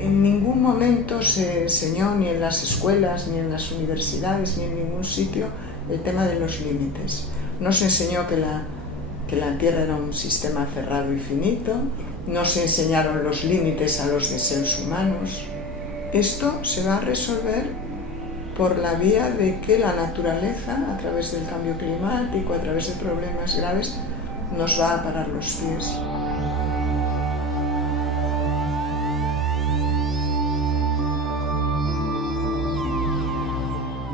En ningún momento se enseñó, ni en las escuelas, ni en las universidades, ni en ningún sitio, el tema de los límites. No se enseñó que la Tierra era un sistema cerrado y finito, no se enseñaron los límites a los deseos humanos. Esto se va a resolver por la vía de que la naturaleza, a través del cambio climático, a través de problemas graves, nos va a parar los pies.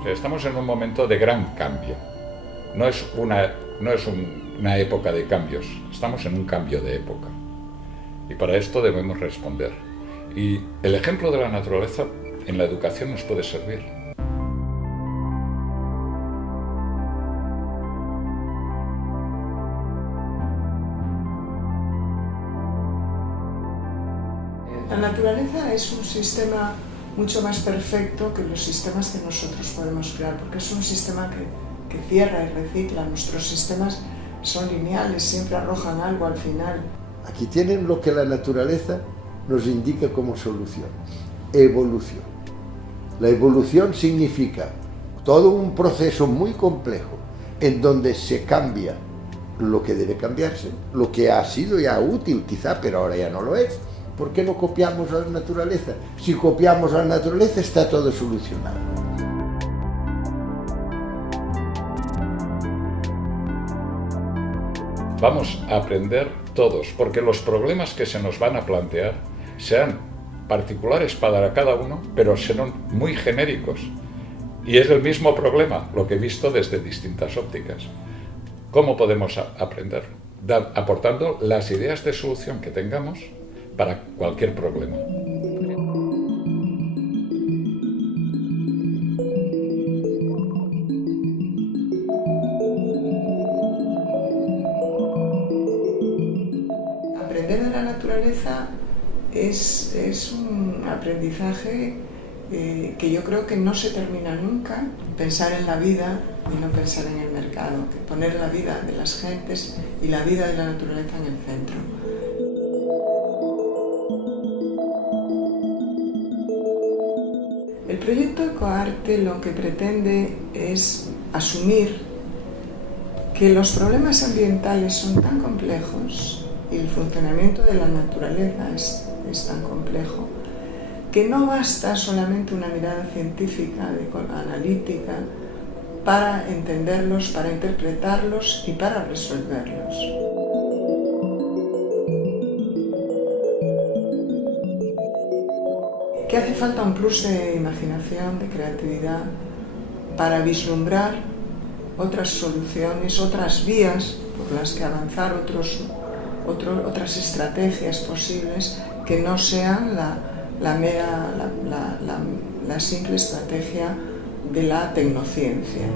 Estamos en un momento de gran cambio. No es una época de cambios, estamos en un cambio de época. Y para esto debemos responder. Y el ejemplo de la naturaleza en la educación nos puede servir. La naturaleza es un sistema mucho más perfecto que los sistemas que nosotros podemos crear, porque es un sistema que cierra y recicla. Nuestros sistemas son lineales, siempre arrojan algo al final. Aquí tienen lo que la naturaleza nos indica como solución: evolución. La evolución significa todo un proceso muy complejo en donde se cambia lo que debe cambiarse, lo que ha sido ya útil quizá, pero ahora ya no lo es. ¿Por qué no copiamos a la naturaleza? Si copiamos a la naturaleza está todo solucionado. Vamos a aprender todos, porque los problemas que se nos van a plantear sean particulares para cada uno, pero serán muy genéricos. Y es el mismo problema, lo que he visto desde distintas ópticas. ¿Cómo podemos aprender? Aportando las ideas de solución que tengamos para cualquier problema. Aprender de la naturaleza es un aprendizaje que yo creo que no se termina nunca. Pensar en la vida y no pensar en el mercado, que poner la vida de las gentes y la vida de la naturaleza en el centro. El proyecto Ecoarte lo que pretende es asumir que los problemas ambientales son tan complejos y el funcionamiento de la naturaleza es tan complejo que no basta solamente una mirada científica, analítica, para entenderlos, para interpretarlos y para resolverlos. Que hace falta un plus de imaginación, de creatividad, para vislumbrar otras soluciones, otras vías por las que avanzar, otras estrategias posibles que no sean la simple estrategia de la tecnociencia.